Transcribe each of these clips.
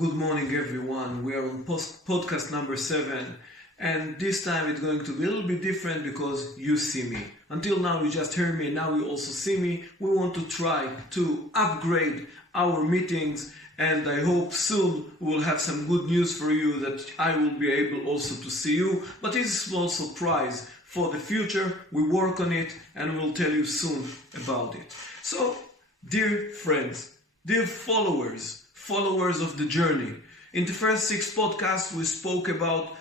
Good morning, everyone. We are on podcast number 7, and this time it's going to be a little bit different because you see me. Until now, you just heard me, and now you also see me. We want to try to upgrade our meetings, and I hope soon we'll have some good news for you that I will be able also to see you. But it's a small surprise for the future. We work on it, and we'll tell you soon about it. So, dear friends, dear followers of the journey. In the first 6 podcasts, we spoke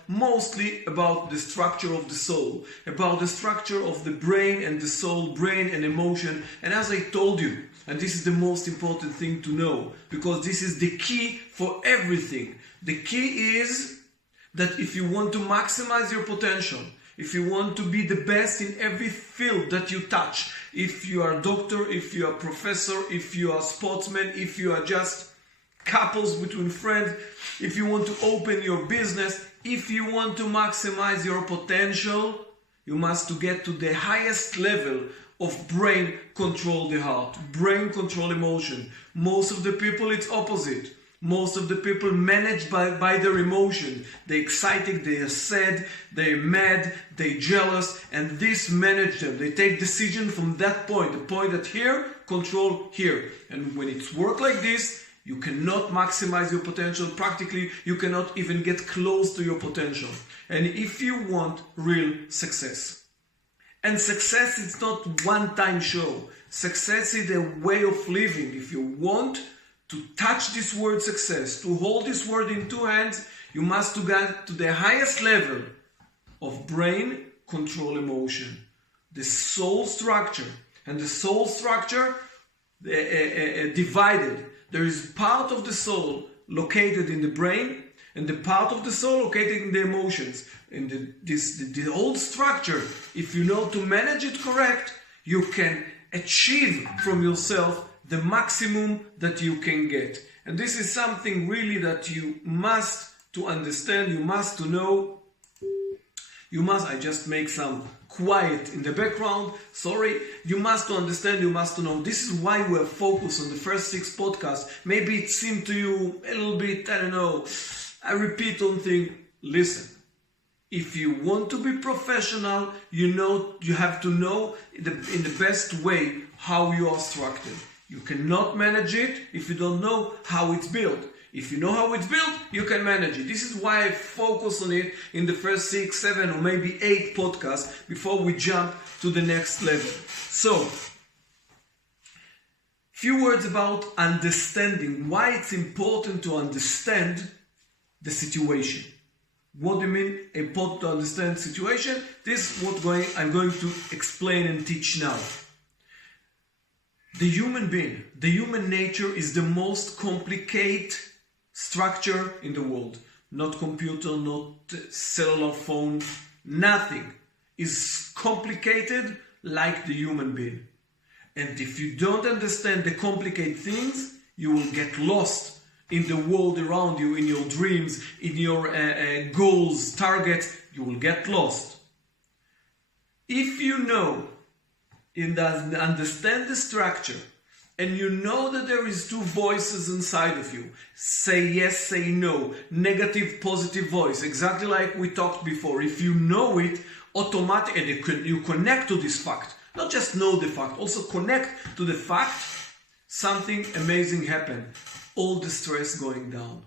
mostly about the structure of the soul, about the structure of the brain and the soul, brain and emotion. And as I told you, and this is the most important thing to know, because this is the key for everything. The key is that if you want to maximize your potential, if you want to be the best in every field that you touch, if you are a doctor, if you are a professor, if you are a sportsman, if you are just couples between friends, if you want to open your business, if you want to maximize your potential, you must get to the highest level of brain control the heart, brain control emotion. Most of the people, it's opposite. Most of the people managed by their emotion. They're excited, they are sad, they're mad, they're jealous, and this manage them. They take decision from that point, the point that here, control here. And when it's work like this, you cannot maximize your potential. Practically, you cannot even get close to your potential. And if you want real success, and success is not one-time show. Success is a way of living. If you want to touch this word success, to hold this word in 2 hands, you must get to the highest level of brain control emotion, the soul structure. And the soul structure divided. There is part of the soul located in the brain and the part of the soul located in the emotions. And the whole structure, if you know to manage it correct, you can achieve from yourself the maximum that you can get. And this is something really that you must to understand, you must to know. I just make some quiet in the background. Sorry. You must to understand, you must to know. This is why we are focused on the first 6 podcasts. Maybe it seemed to you a little bit, I repeat on thing. Listen. If you want to be professional, you have to know in the best way how you are structured. You cannot manage it if you don't know how it's built. If you know how it's built, you can manage it. This is why I focus on it in the first 6, 7, or maybe 8 podcasts before we jump to the next level. So, few words about understanding. Why it's important to understand the situation. What do you mean important to understand the situation? This is what I'm going to explain and teach now. The human being, the human nature is the most complicated structure in the world. Not computer, not cellular phone, nothing is complicated like the human being. And if you don't understand the complicated things, you will get lost in the world around you, in your dreams, in your goals, targets. You will get lost. If you know and understand the structure, and you know that there is 2 voices inside of you, say yes, say no, negative, positive voice, exactly like we talked before. If you know it, automatically, and you connect to this fact, not just know the fact, also connect to the fact, something amazing happened. All the stress going down.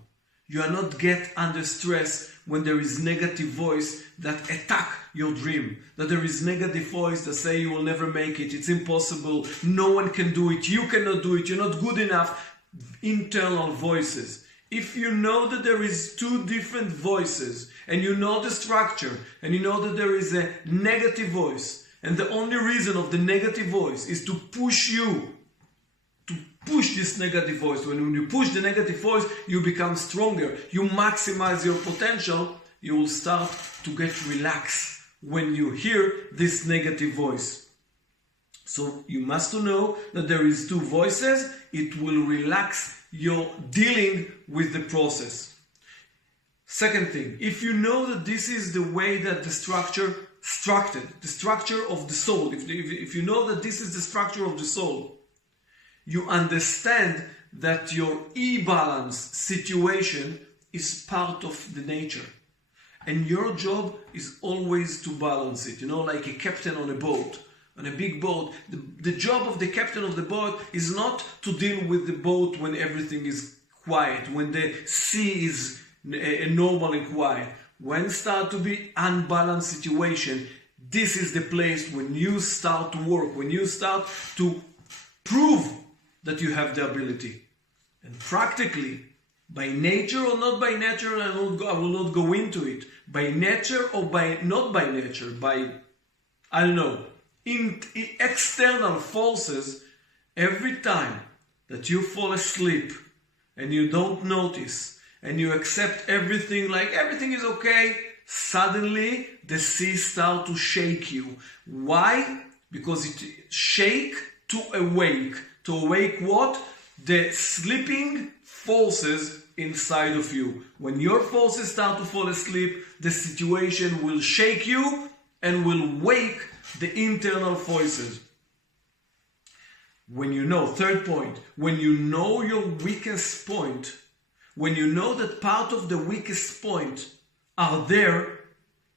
You are not get under stress when there is negative voice that attack your dream. That there is negative voice that say you will never make it, it's impossible, no one can do it, you cannot do it, you're not good enough. Internal voices. If you know that there is 2 different voices, and you know the structure, and you know that there is a negative voice, and the only reason of the negative voice is to push you, push this negative voice. When you push the negative voice, you become stronger. You maximize your potential. You will start to get relaxed when you hear this negative voice. So you must know that there is 2 voices. It will relax your dealing with the process. Second thing, if you know that this is the way that the structure of the soul, if you know that this is the structure of the soul, you understand that your imbalance situation is part of the nature. And your job is always to balance it. Like a captain on a boat, on a big boat. The job of the captain of the boat is not to deal with the boat when everything is quiet, when the sea is normal and quiet. When start to be unbalanced situation, this is the place when you start to work, when you start to prove that you have the ability. And practically, by nature or not by nature, I will not go into it. By nature or not by nature, by, in external forces, every time that you fall asleep and you don't notice and you accept everything like everything is okay, suddenly the sea starts to shake you. Why? Because it shake to awake. To awake what? The sleeping forces inside of you. When your forces start to fall asleep, the situation will shake you and will wake the internal voices. When you know, third point, when you know your weakest point, when you know that part of the weakest point are there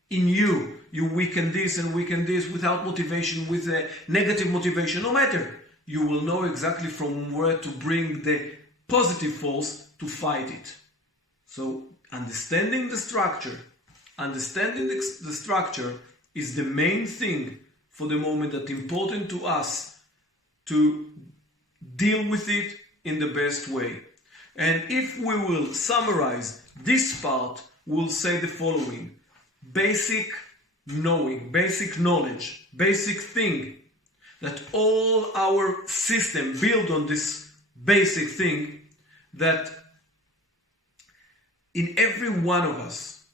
in you, you weaken this and weaken this without motivation, with a negative motivation, no matter. You will know exactly from where to bring the positive force to fight it. So understanding the structure is the main thing for the moment that's important to us to deal with it in the best way. And if we will summarize this part, we'll say the following: basic knowing, basic knowledge, basic thing, that all our system build on this basic thing, that in every one of us,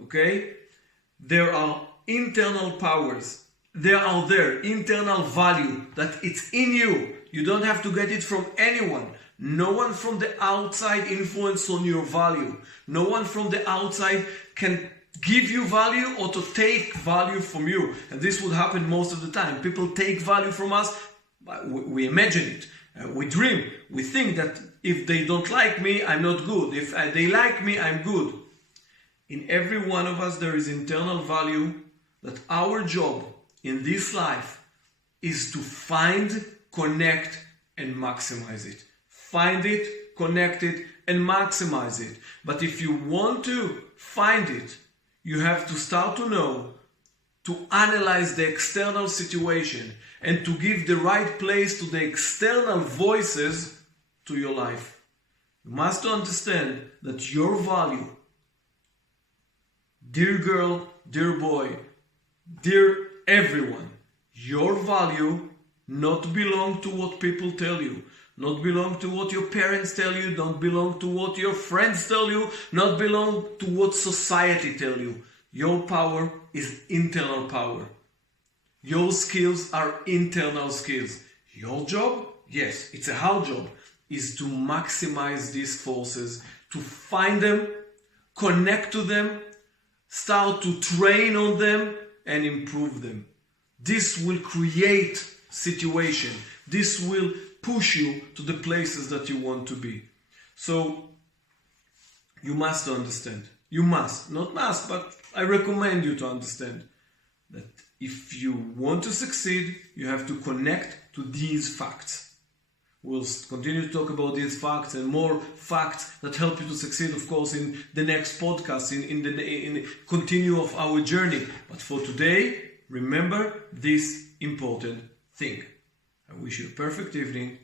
okay, there are internal powers. There are internal value that it's in you. You don't have to get it from anyone. No one from the outside influence on your value. No one from the outside can give you value or to take value from you. And this would happen most of the time. People take value from us. We imagine it. We dream. We think that if they don't like me, I'm not good. If they like me, I'm good. In every one of us, there is internal value that our job in this life is to find, connect, and maximize it. Find it, connect it, and maximize it. But if you want to find it, you have to start to know, to analyze the external situation, and to give the right place to the external voices to your life. You must understand that your value, dear girl, dear boy, dear everyone, your value not belong to what people tell you, not belong to what your parents tell you, don't belong to what your friends tell you, not belong to what society tell you. Your power is internal power. Your skills are internal skills. Your job, yes, it's a hard job, is to maximize these forces, to find them, connect to them, start to train on them, and improve them. This will create situation. This will push you to the places that you want to be. So you must understand. You must, not must, but I recommend you to understand that if you want to succeed, you have to connect to these facts. We'll continue to talk about these facts and more facts that help you to succeed, of course, in the next podcast, in the continue of our journey. But for today, remember this important thing. I wish you a perfect evening.